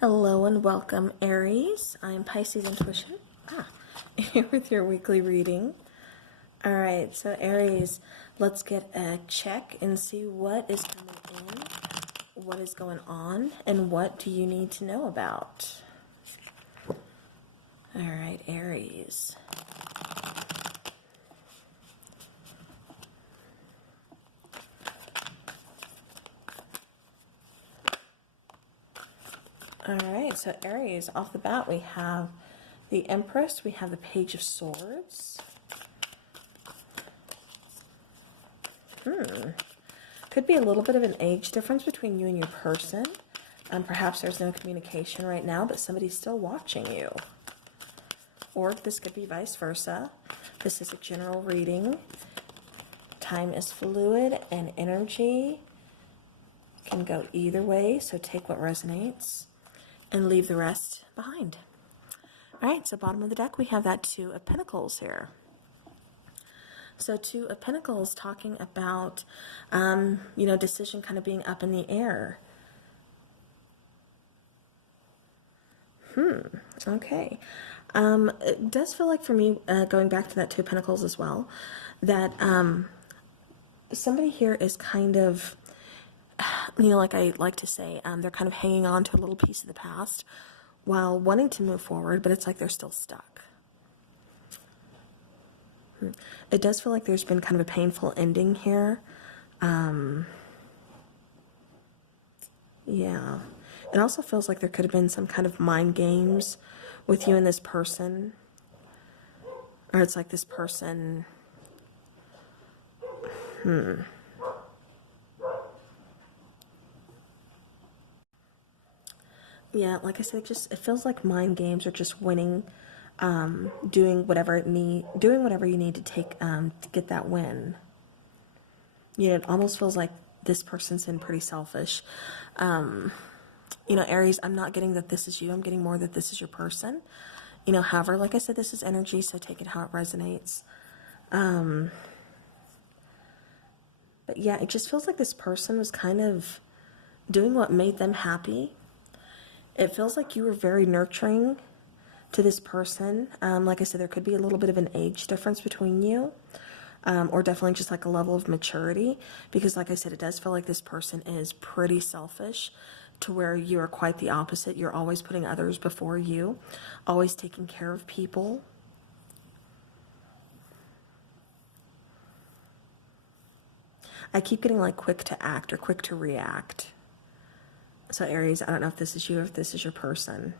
Hello and welcome, Aries. I'm Piscesintuition, here with your weekly reading. All right, so Aries, let's get a check and see what is coming in, what is going on, and what do you need to know about. All right, Aries. All right, so Aries, off the bat, we have the Empress, we have the Page of Swords. Could be a little bit of an age difference between you and your person. Perhaps there's no communication right now, but somebody's still watching you. Or this could be vice versa. This is a general reading. Time is fluid and energy can go either way, so take what resonates and leave the rest behind. All right, so bottom of the deck, we have that Two of Pentacles here. So Two of Pentacles talking about, decision kind of being up in the air. Okay. It does feel like for me, going back to that Two of Pentacles as well, that somebody here is kind of, like I like to say, they're kind of hanging on to a little piece of the past while wanting to move forward, but it's like they're still stuck. It does feel like there's been kind of a painful ending here. Yeah. It also feels like there could have been some kind of mind games with you and this person. Or it's like this person... Yeah, like I said, it feels like mind games are just winning, doing whatever you need to take to get that win. It almost feels like this person's been pretty selfish. Aries, I'm not getting that this is you. I'm getting more that this is your person. However, like I said, this is energy, so take it how it resonates. But yeah, it just feels like this person was kind of doing what made them happy. It feels like you were very nurturing to this person. Like I said, there could be a little bit of an age difference between you, or definitely just like a level of maturity, because like I said, it does feel like this person is pretty selfish to where you are quite the opposite. You're always putting others before you, always taking care of people. I keep getting like quick to act or quick to react. So Aries, I don't know if this is you or if this is your person.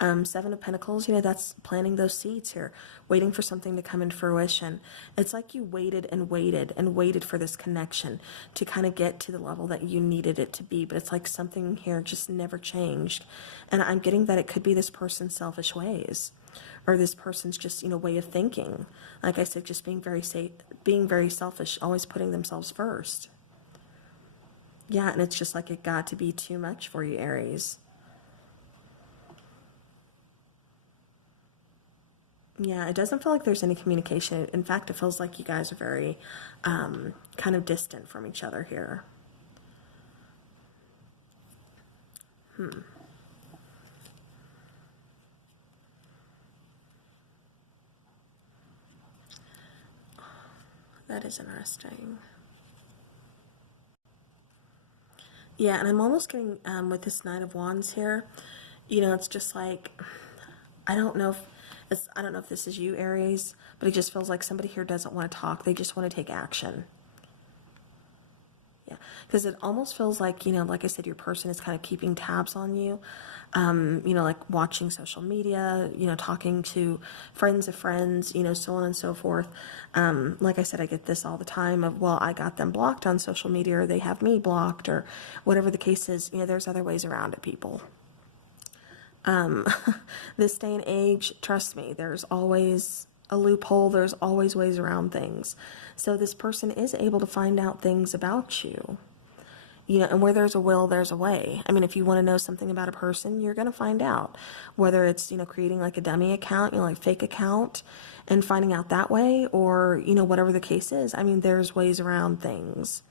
Seven of Pentacles, that's planting those seeds here, waiting for something to come in fruition. It's like you waited and waited and waited for this connection to kind of get to the level that you needed it to be, but it's like something here just never changed. And I'm getting that it could be this person's selfish ways, or this person's just, way of thinking. Like I said, just being very selfish, always putting themselves first. Yeah, and it's just like it got to be too much for you, Aries. Yeah, it doesn't feel like there's any communication. In fact, it feels like you guys are very kind of distant from each other here. That is interesting. Yeah, and I'm almost getting, with this Knight of Wands here, it's just like, I don't know if this is you, Aries, but it just feels like somebody here doesn't want to talk. They just want to take action. Yeah, because it almost feels like, like I said, your person is kind of keeping tabs on you, like watching social media, talking to friends of friends, so on and so forth. Like I said, I get this all the time of, well, I got them blocked on social media, or they have me blocked, or whatever the case is. There's other ways around it, people. This day and age, trust me, there's always a loophole. There's always ways around things. So this person is able to find out things about you. And where there's a will, there's a way. I mean, if you want to know something about a person, you're going to find out. Whether it's, creating like a dummy account, like fake account, and finding out that way, or, whatever the case is. I mean, there's ways around things.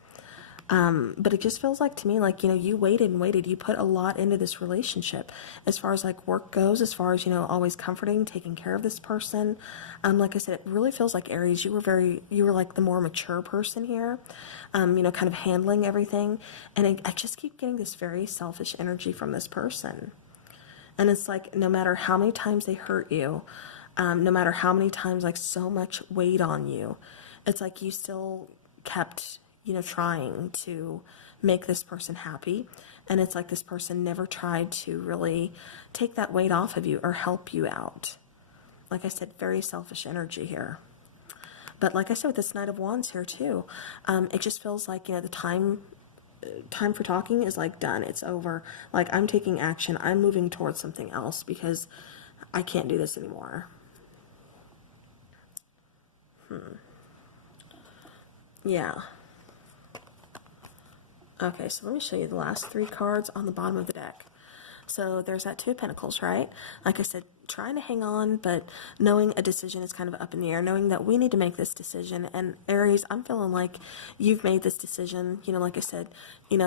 But it just feels like to me, like, you waited and waited. You put a lot into this relationship as far as like work goes, as far as, always comforting, taking care of this person. Like I said, it really feels like Aries, you were like the more mature person here, kind of handling everything. And I just keep getting this very selfish energy from this person. And it's like, no matter how many times they hurt you, no matter how many times, like, so much weight on you, it's like you still kept, trying to make this person happy. And it's like this person never tried to really take that weight off of you or help you out. Like I said, very selfish energy here. But like I said, with this Knight of Wands here too, it just feels like, the time for talking is like done. It's over. Like, I'm taking action. I'm moving towards something else because I can't do this anymore. Yeah. Okay, so let me show you the last 3 cards on the bottom of the deck. So there's that Two of Pentacles, right? Like I said, trying to hang on, but knowing a decision is kind of up in the air, knowing that we need to make this decision. And Aries, I'm feeling like you've made this decision. Like I said,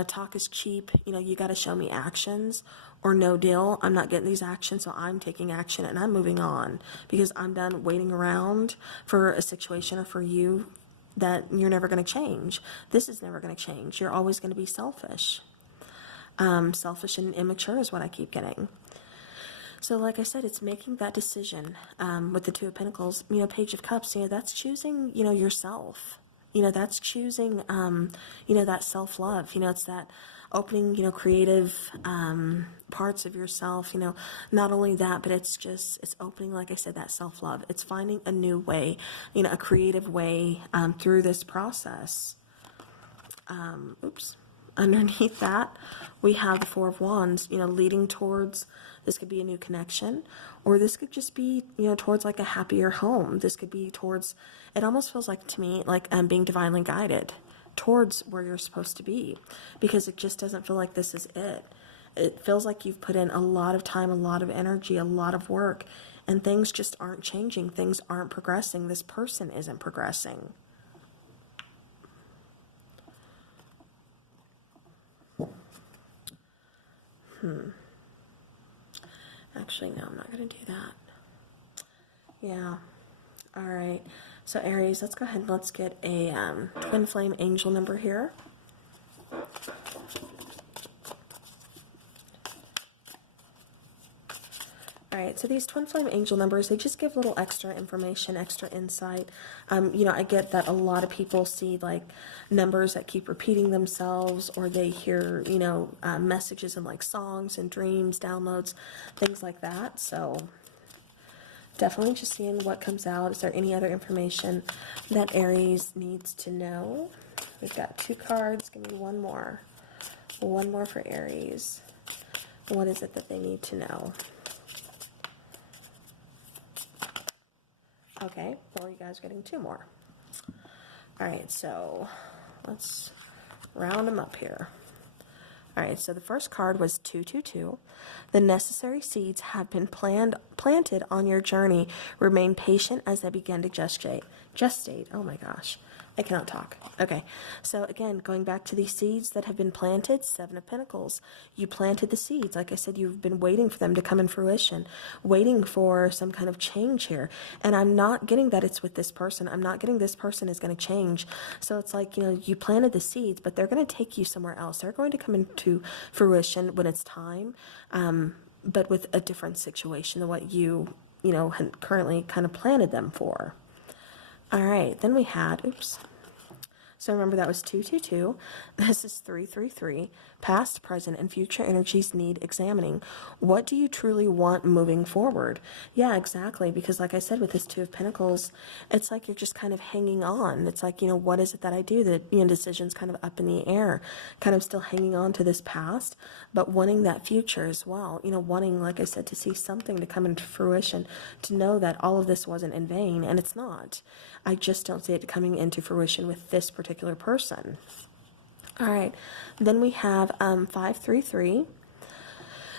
talk is cheap. You got to show me actions or no deal. I'm not getting these actions, so I'm taking action and I'm moving on because I'm done waiting around for a situation or for you that you're never going to change. This is never going to change. You're always going to be selfish. Selfish and immature is what I keep getting. So like I said, it's making that decision with the Two of Pentacles, Page of Cups, that's choosing, yourself. That's choosing, that self-love. It's that opening, creative parts of yourself. Not only that, but it's opening, like I said, that self-love. It's finding a new way, a creative way through this process. Underneath that, we have the Four of Wands, leading towards, this could be a new connection, or this could just be, towards like a happier home. This could be towards, it almost feels like to me, like being divinely guided towards where you're supposed to be, because it just doesn't feel like this is it. It feels like you've put in a lot of time, a lot of energy, a lot of work, and things just aren't changing. Things aren't progressing. This person isn't progressing. Actually, no, I'm not going to do that. Yeah. All right. So, Aries, let's go ahead and let's get a twin flame angel number here. All right, so these twin flame angel numbers, they just give little extra information, extra insight. I get that a lot of people see like numbers that keep repeating themselves, or they hear, messages in like songs and dreams, downloads, things like that. So definitely just seeing what comes out. Is there any other information that Aries needs to know? We've got 2 cards. Give me one more. One more for Aries. What is it that they need to know? Okay, well, you guys are getting 2 more. All right, so let's round them up here. All right, so the first card was 222. The necessary seeds have been planted on your journey. Remain patient as they begin to gestate. Oh my gosh. I cannot talk. Okay, so again, going back to these seeds that have been planted, 7 of Pentacles. You planted the seeds. Like I said, you've been waiting for them to come in fruition, waiting for some kind of change here. And I'm not getting that it's with this person. I'm not getting this person is going to change. So it's like, you planted the seeds, but they're going to take you somewhere else. They're going to come into fruition when it's time, but with a different situation than what you had currently kind of planted them for. All right, then we had, so remember that was 222. This is 333. Past, present, and future energies need examining. What do you truly want moving forward? Yeah, exactly. Because like I said, with this 2 of Pentacles, it's like you're just kind of hanging on. It's like, what is it that I do? That, decision's kind of up in the air, kind of still hanging on to this past, but wanting that future as well. Wanting, like I said, to see something to come into fruition, to know that all of this wasn't in vain, and it's not. I just don't see it coming into fruition with this particular person. All right, then we have 533.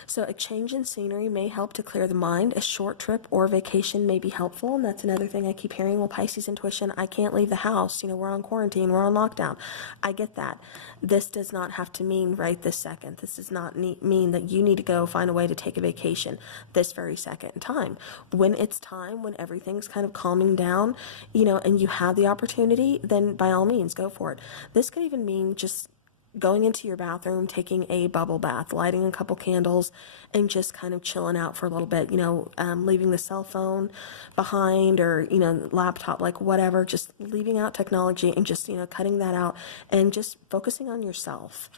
So a change in scenery may help to clear the mind. A short trip or vacation may be helpful. And that's another thing I keep hearing. Well, Pisces intuition, I can't leave the house. You know, we're on quarantine, we're on lockdown. I get that. This does not have to mean right this second. This does not mean that you need to go find a way to take a vacation this very second in time. When it's time, when everything's kind of calming down, you know, and you have the opportunity, then by all means, go for it. This could even mean just going into your bathroom, taking a bubble bath, lighting a couple candles, and just kind of chilling out for a little bit, you know, leaving the cell phone behind, or, you know, laptop, like whatever, just leaving out technology and just, you know, cutting that out and just focusing on yourself.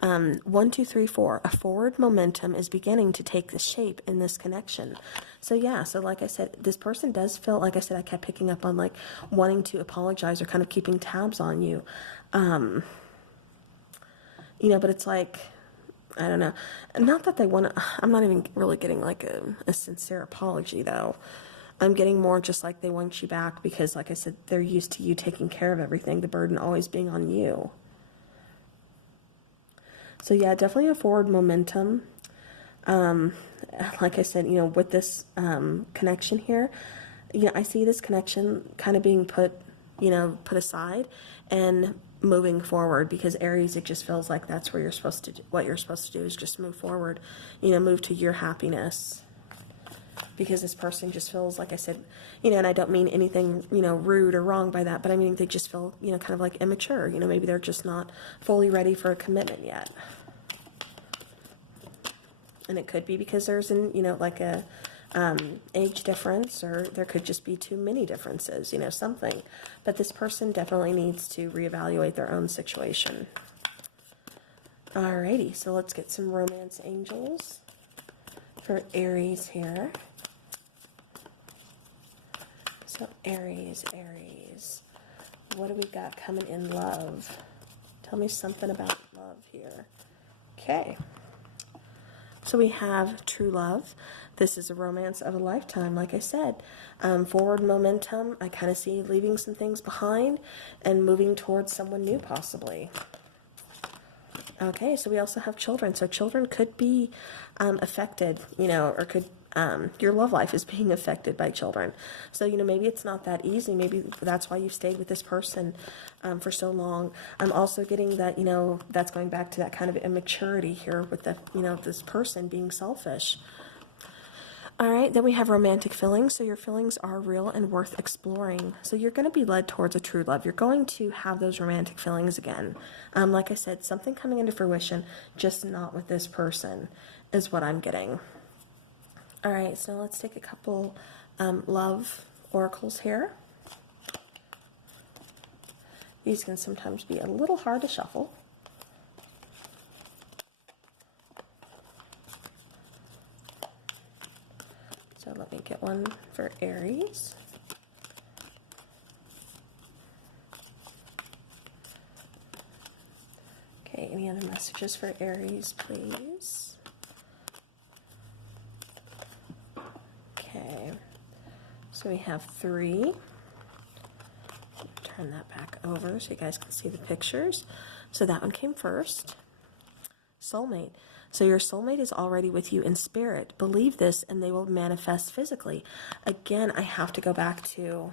1, 2, 3, 4, a forward momentum is beginning to take the shape in this connection. So yeah, so like I said, this person does feel, like I said, I kept picking up on like wanting to apologize or kind of keeping tabs on you. You know, but it's like, I don't know. Not that they want to, I'm not even really getting like a sincere apology though. I'm getting more just like they want you back because, like I said, they're used to you taking care of everything, the burden always being on you. So yeah, definitely a forward momentum. Like I said, you know, with this connection here, you know, I see this connection kind of being put aside and moving forward, because Aries, it just feels like that's where you're supposed to do, what you're supposed to do is just move forward, you know, move to your happiness, because this person just feels, like I said, you know, and I don't mean anything, you know, rude or wrong by that, but I mean, they just feel, you know, kind of like immature, you know, maybe they're just not fully ready for a commitment yet. And it could be because there's you know, like a age difference, or there could just be too many differences, you know, something. But this person definitely needs to reevaluate their own situation. Alrighty, so let's get some romance angels for Aries here. So Aries, what do we got coming in love? Tell me something about love here. Okay. So we have true love. This is a romance of a lifetime, like I said. Forward momentum. I kind of see leaving some things behind and moving towards someone new, possibly. Okay, so we also have children. So children could be affected, you know, or could your love life is being affected by children. So, you know, maybe it's not that easy. Maybe that's why you've stayed with this person for so long. I'm also getting that, you know, that's going back to that kind of immaturity here with the, you know, this person being selfish. All right, then we have romantic feelings. So your feelings are real and worth exploring. So you're going to be led towards a true love. You're going to have those romantic feelings again. Like I said, something coming into fruition, just not with this person, is what I'm getting. All right, so let's take a couple love oracles here. These can sometimes be a little hard to shuffle. So let me get one for Aries. Okay, any other messages for Aries, please? Okay, so we have 3. Turn that back over so you guys can see the pictures. So that one came first. Soulmate. So your soulmate is already with you in spirit. Believe this and they will manifest physically. Again, I have to go back to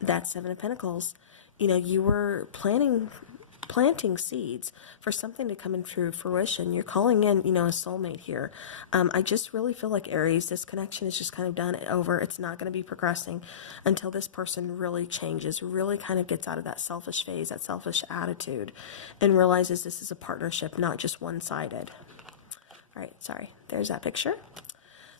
that 7 of Pentacles. You know, you were planting seeds for something to come into fruition. You're calling in, you know, a soulmate here. I just really feel like Aries, this connection is just kind of done over. It's not going to be progressing until this person really changes, really kind of gets out of that selfish phase, that selfish attitude, and realizes this is a partnership, not just one-sided. All right, sorry, there's that picture.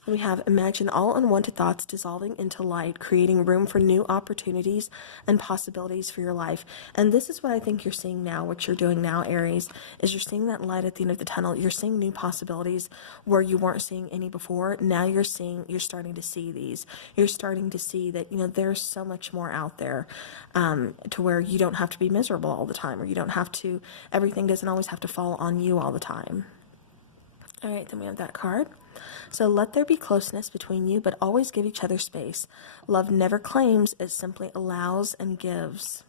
We have imagine all unwanted thoughts dissolving into light, creating room for new opportunities and possibilities for your life. And this is what I think you're seeing now, what you're doing now, Aries, is you're seeing that light at the end of the tunnel. You're seeing new possibilities where you weren't seeing any before. Now you're starting to see these. You're starting to see that, you know, there's so much more out there to where you don't have to be miserable all the time, or you don't have to, everything doesn't always have to fall on you all the time. All right, then we have that card. So let there be closeness between you, but always give each other space. Love never claims, it simply allows and gives.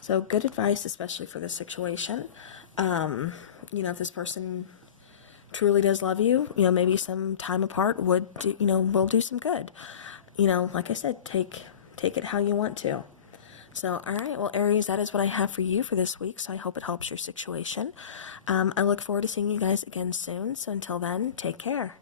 So good advice, especially for this situation. You know, if this person, truly does love you, you know, maybe some time apart would do, you know, will do some good. You know, like I said, take it how you want to. So, all right, well, Aries, that is what I have for you for this week, so I hope it helps your situation. I look forward to seeing you guys again soon, so until then, take care.